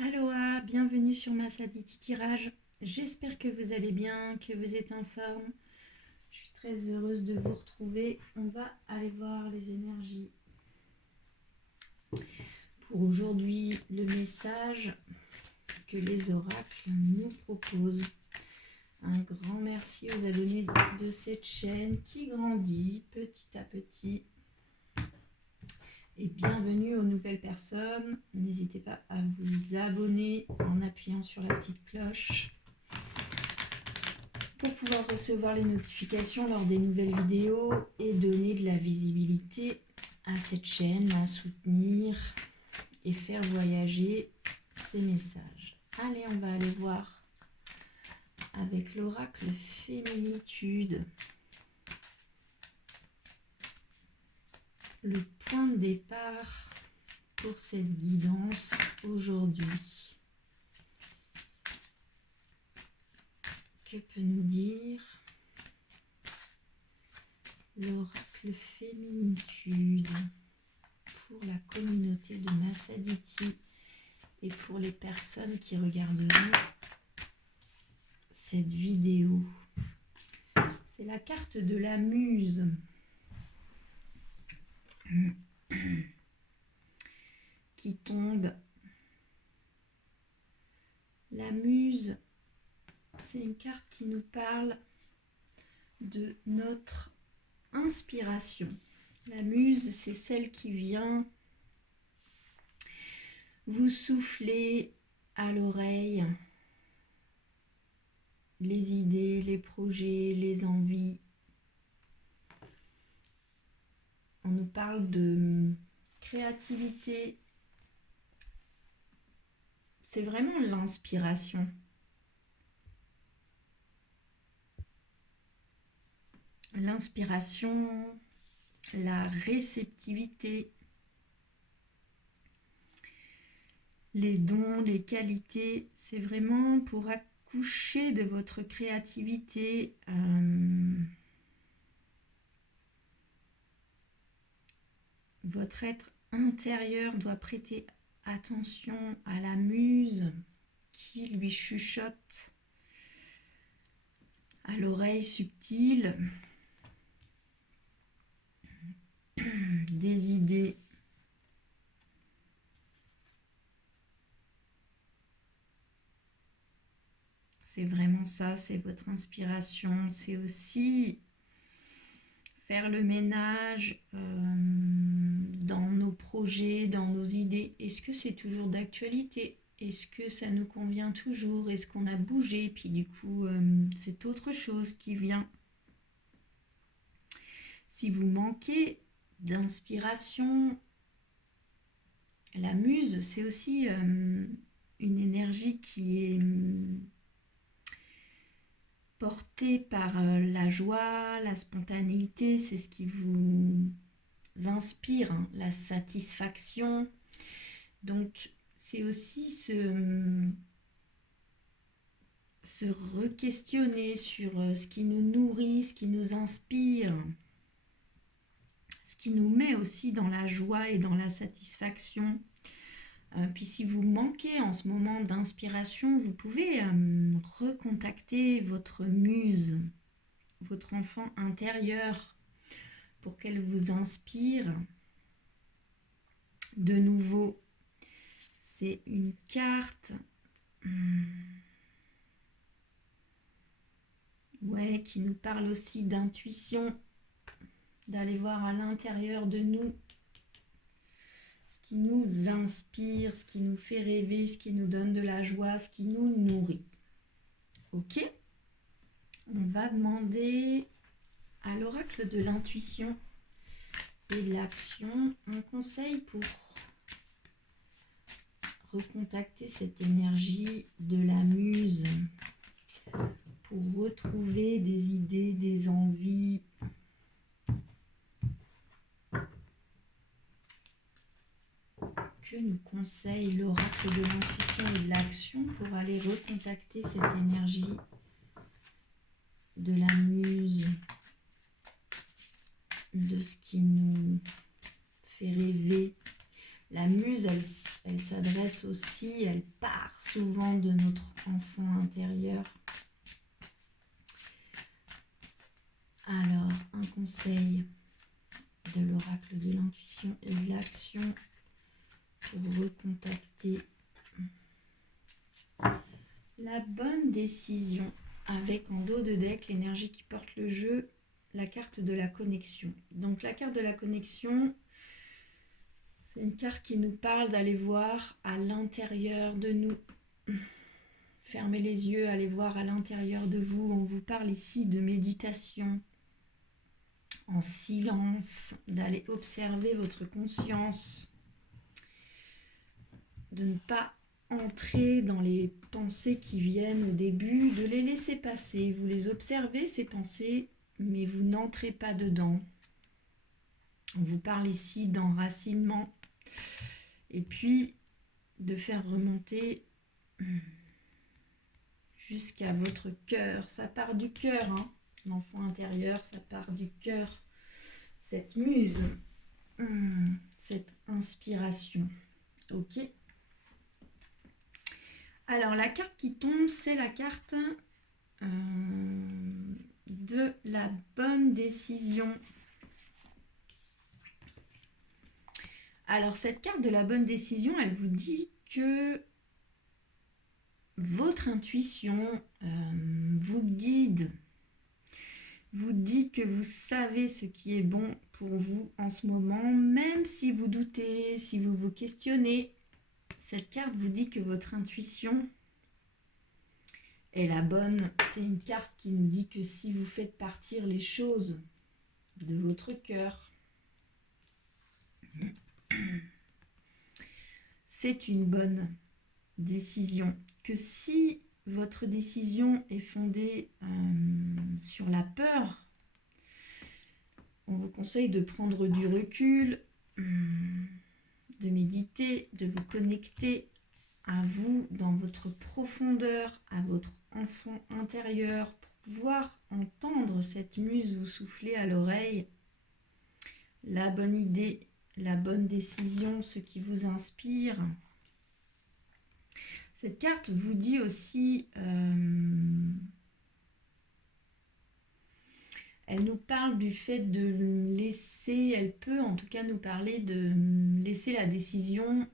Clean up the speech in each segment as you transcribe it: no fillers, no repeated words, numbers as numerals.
Aloha, bienvenue sur ma Saditi Tirage. J'espère que vous allez bien, que vous êtes en forme. Je suis très heureuse de vous retrouver. On va aller voir les énergies. Pour aujourd'hui, le message que les oracles nous proposent. Un grand merci aux abonnés de cette chaîne qui grandit petit à petit. Et bienvenue aux nouvelles personnes. N'hésitez pas à vous abonner en appuyant sur la petite cloche pour pouvoir recevoir les notifications lors des nouvelles vidéos et donner de la visibilité à cette chaîne, la soutenir et faire voyager ces messages. Allez, on va aller voir avec l'oracle Féminitude. Le point de départ pour cette guidance aujourd'hui. Que peut nous dire l'oracle Féminitude pour la communauté de Masaditi et pour les personnes qui regarderont cette vidéo? C'est la carte de la muse. Qui tombe. La muse, c'est une carte qui nous parle de notre inspiration. La muse, c'est celle qui vient vous souffler à l'oreille les idées, les projets, les envies. On nous parle de créativité. C'est vraiment l'inspiration. L'inspiration, la réceptivité, les dons, les qualités, c'est vraiment pour accoucher de votre créativité. Votre être intérieur doit prêter attention à la muse qui lui chuchote à l'oreille subtile des idées. C'est vraiment ça, c'est votre inspiration. C'est aussi faire le ménage dans nos projets, dans nos idées. Est-ce que c'est toujours d'actualité? Est-ce que ça nous convient toujours? Est-ce qu'on a bougé? Puis du coup, c'est autre chose qui vient. Si vous manquez d'inspiration, la muse, c'est aussi une énergie qui est portée par la joie, la spontanéité. C'est ce qui vous inspire, hein, la satisfaction. Donc, c'est aussi se re-questionner sur ce qui nous nourrit, ce qui nous inspire, ce qui nous met aussi dans la joie et dans la satisfaction. Puis si vous manquez en ce moment d'inspiration, vous pouvez recontacter votre muse, votre enfant intérieur, pour qu'elle vous inspire de nouveau. C'est une carte qui nous parle aussi d'intuition, d'aller voir à l'intérieur de nous ce qui nous inspire, ce qui nous fait rêver, ce qui nous donne de la joie, ce qui nous nourrit. Ok? On va demander à l'oracle de l'intuition et de l'action un conseil pour recontacter cette énergie de la muse, pour retrouver des idées, des envies. Que nous conseille l'oracle de l'intuition et de l'action pour aller recontacter cette énergie de la muse, de ce qui nous fait rêver. La muse, Elle s'adresse aussi, elle part souvent de notre enfant intérieur. Alors, un conseil de l'oracle de l'intuition et de l'action pour recontacter la bonne décision, avec en dos de deck l'énergie qui porte le jeu, la carte de la connexion. Donc la carte de la connexion, c'est une carte qui nous parle d'aller voir à l'intérieur de nous. Fermez les yeux, allez voir à l'intérieur de vous. On vous parle ici de méditation en silence, d'aller observer votre conscience, de ne pas entrer dans les pensées qui viennent au début, de les laisser passer. Vous les observez, ces pensées, mais vous n'entrez pas dedans. On vous parle ici d'enracinement. Et puis, de faire remonter jusqu'à votre cœur. Ça part du cœur, hein. L'enfant intérieur, ça part du cœur. Cette muse, cette inspiration. Ok. Alors, la carte qui tombe, c'est la carte de la bonne décision. Alors, cette carte de la bonne décision, elle vous dit que votre intuition vous guide, vous dit que vous savez ce qui est bon pour vous en ce moment, même si vous doutez, si vous vous questionnez. Cette carte vous dit que votre intuition est la bonne. C'est une carte qui nous dit que si vous faites partir les choses de votre cœur, c'est une bonne décision. Que si votre décision est fondée sur la peur, on vous conseille de prendre du recul, de méditer, de vous connecter à vous dans votre profondeur, à votre enfant intérieur, pour pouvoir entendre cette muse vous souffler à l'oreille la bonne idée, la bonne décision, ce qui vous inspire. Cette carte vous dit aussi, elle nous parle du fait de laisser, elle peut en tout cas nous parler de laisser la décision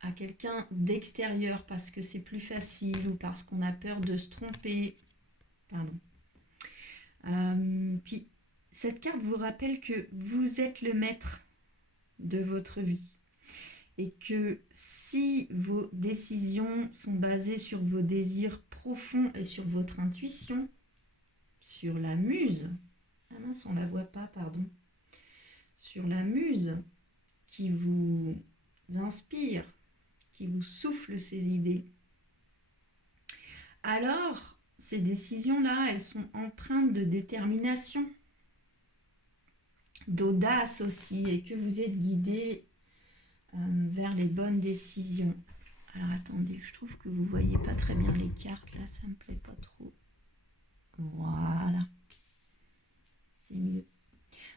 à quelqu'un d'extérieur parce que c'est plus facile ou parce qu'on a peur de se tromper. Pardon. Puis cette carte vous rappelle que vous êtes le maître de votre vie et que si vos décisions sont basées sur vos désirs profonds et sur votre intuition, sur la muse, ah mince, on ne la voit pas, pardon, sur la muse qui vous inspire, qui vous souffle ces idées, alors ces décisions-là, elles sont empreintes de détermination, d'audace aussi, et que vous êtes guidé vers les bonnes décisions. Alors attendez, je trouve que vous ne voyez pas très bien les cartes, là, ça ne me plaît pas trop. Voilà. C'est mieux.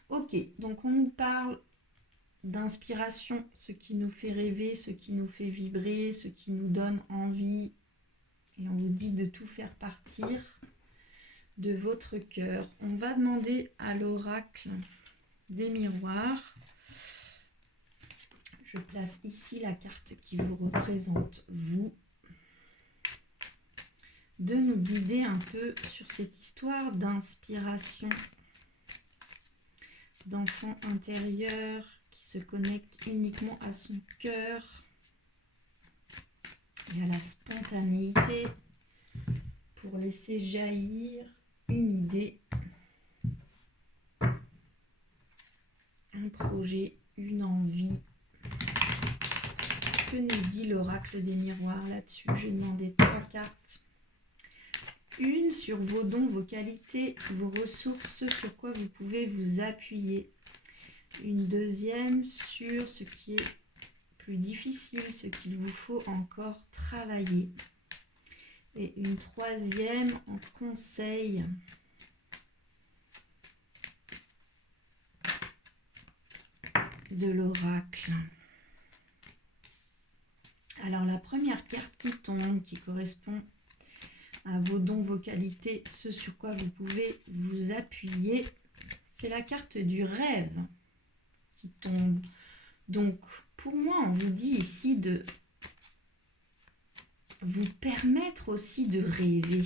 Ok, donc on nous parle d'inspiration, ce qui nous fait rêver, ce qui nous fait vibrer, ce qui nous donne envie. Et on vous dit de tout faire partir de votre cœur. On va demander à l'oracle des miroirs. Je place ici la carte qui vous représente, vous, de nous guider un peu sur cette histoire d'inspiration, d'enfant intérieur qui se connecte uniquement à son cœur et à la spontanéité pour laisser jaillir une idée, un projet, une envie. Que nous dit l'oracle des miroirs là-dessus? Je vais demander 3 cartes. Une sur vos dons, vos qualités, vos ressources, ce sur quoi vous pouvez vous appuyer. Une deuxième sur ce qui est plus difficile, ce qu'il vous faut encore travailler. Et une troisième en conseil. De l'oracle. Alors la première carte qui tombe, qui correspond à vos dons, vos qualités, ce sur quoi vous pouvez vous appuyer, c'est la carte du rêve qui tombe. Donc pour moi, on vous dit ici de vous permettre aussi de rêver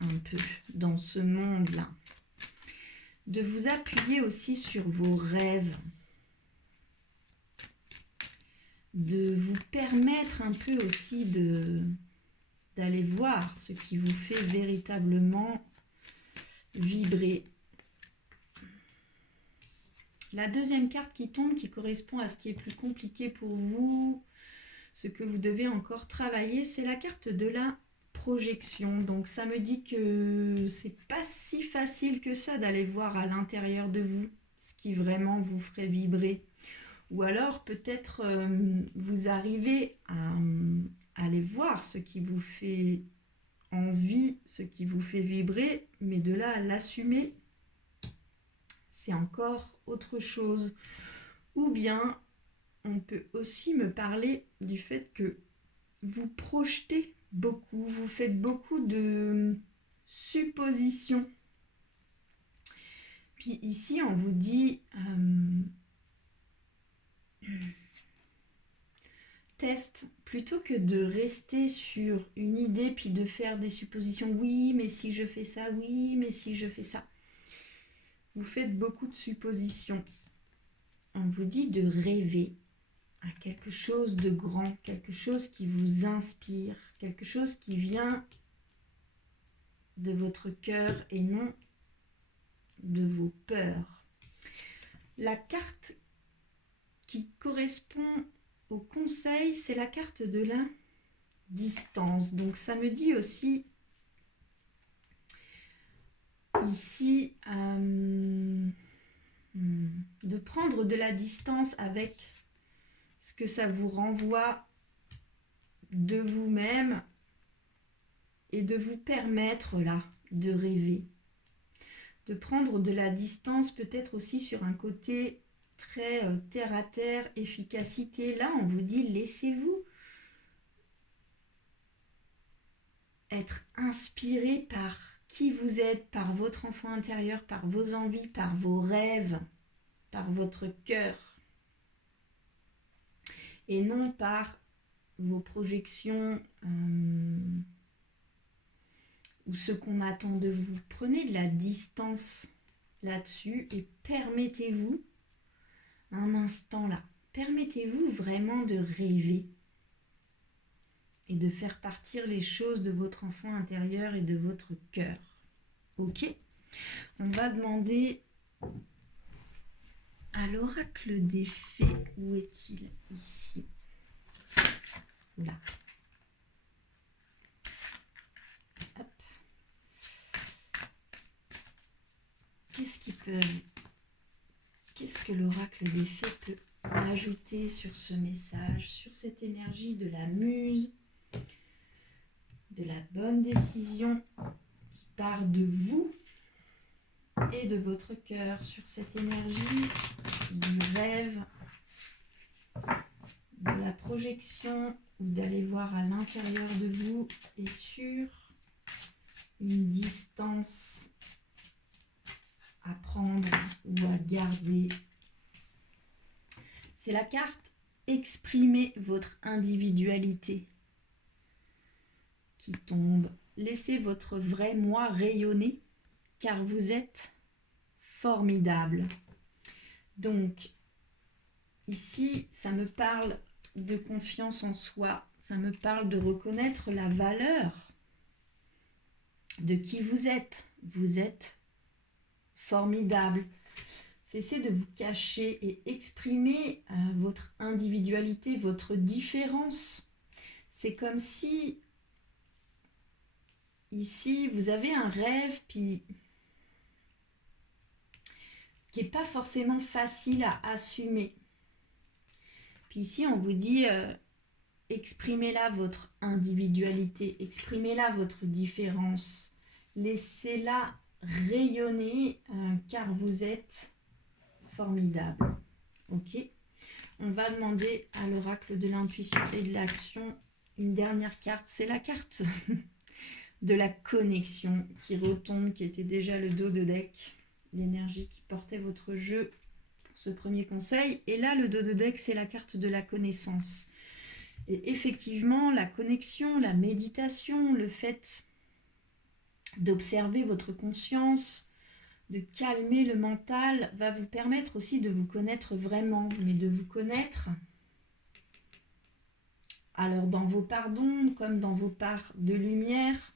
un peu dans ce monde-là. De vous appuyer aussi sur vos rêves. De vous permettre un peu aussi d'aller voir ce qui vous fait véritablement vibrer. La deuxième carte qui tombe, qui correspond à ce qui est plus compliqué pour vous, ce que vous devez encore travailler, c'est la carte de la projection. Donc ça me dit que c'est pas si facile que ça d'aller voir à l'intérieur de vous ce qui vraiment vous ferait vibrer. Ou alors peut-être vous arrivez à aller voir ce qui vous fait envie, ce qui vous fait vibrer, mais de là à l'assumer, c'est encore autre chose. Ou bien on peut aussi me parler du fait que vous projetez beaucoup, vous faites beaucoup de suppositions. Puis ici, on vous dit test, plutôt que de rester sur une idée puis de faire des suppositions. Oui, mais si je fais ça, oui, mais si je fais ça. Vous faites beaucoup de suppositions. On vous dit de rêver à quelque chose de grand, quelque chose qui vous inspire, quelque chose qui vient de votre cœur et non de vos peurs. La carte qui correspond au conseil, c'est la carte de la distance. Donc ça me dit aussi ici de prendre de la distance avec ce que ça vous renvoie de vous-même et de vous permettre là de rêver. De prendre de la distance peut-être aussi sur un côté très terre à terre, efficacité. Là, on vous dit laissez-vous être inspiré par qui vous êtes, par votre enfant intérieur, par vos envies, par vos rêves, par votre cœur. Et non par vos projections ou ce qu'on attend de vous. Prenez de la distance là-dessus et permettez-vous un instant là. Permettez-vous vraiment de rêver et de faire partir les choses de votre enfant intérieur et de votre cœur. Ok ? On va demander à l'oracle des fées, où est-il ? Ici. Là. Hop. Qu'est-ce que l'oracle des fées peut ajouter sur ce message, sur cette énergie de la muse, de la bonne décision qui part de vous et de votre cœur, sur cette énergie du rêve, de la projection ou d'aller voir à l'intérieur de vous et sur une distance à prendre ou à garder. C'est la carte exprimer votre individualité qui tombe. Laissez votre vrai moi rayonner car vous êtes formidable. Donc ici, ça me parle de confiance en soi, ça me parle de reconnaître la valeur de qui vous êtes. Vous êtes formidable. Cessez de vous cacher et exprimer votre individualité, votre différence. C'est comme si, ici, vous avez un rêve puis qui n'est pas forcément facile à assumer. Puis ici, on vous dit, exprimez-la votre individualité, exprimez-la votre différence. Laissez-la rayonner car vous êtes formidable. Ok ? on va demander à l'oracle de l'intuition et de l'action une dernière carte. C'est la carte de la connexion qui retombe, qui était déjà le dos de deck, l'énergie qui portait votre jeu pour ce premier conseil. Et là, le dos de deck, c'est la carte de la connaissance. Et effectivement, la connexion, la méditation, le fait d'observer votre conscience, de calmer le mental, va vous permettre aussi de vous connaître vraiment, mais de vous connaître alors dans vos parts d'ombre comme dans vos parts de lumière,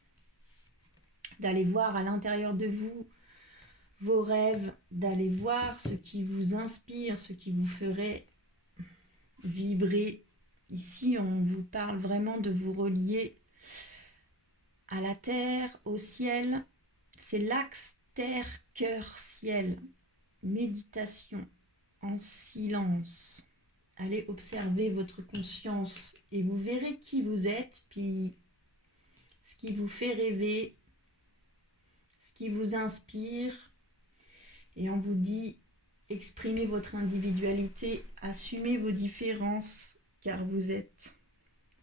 d'aller voir à l'intérieur de vous vos rêves, d'aller voir ce qui vous inspire, ce qui vous ferait vibrer. Ici, on vous parle vraiment de vous relier à la terre, au ciel. C'est l'axe terre, cœur, ciel. Méditation en silence. Allez observer votre conscience et vous verrez qui vous êtes, puis ce qui vous fait rêver, ce qui vous inspire. Et on vous dit, exprimez votre individualité, assumez vos différences, car vous êtes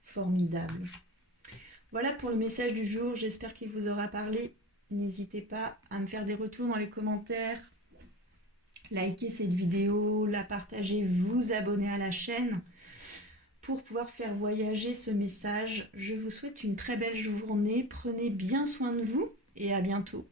formidable. Voilà pour le message du jour, j'espère qu'il vous aura parlé. N'hésitez pas à me faire des retours dans les commentaires, likez cette vidéo, la partager, vous abonner à la chaîne pour pouvoir faire voyager ce message. Je vous souhaite une très belle journée, prenez bien soin de vous et à bientôt.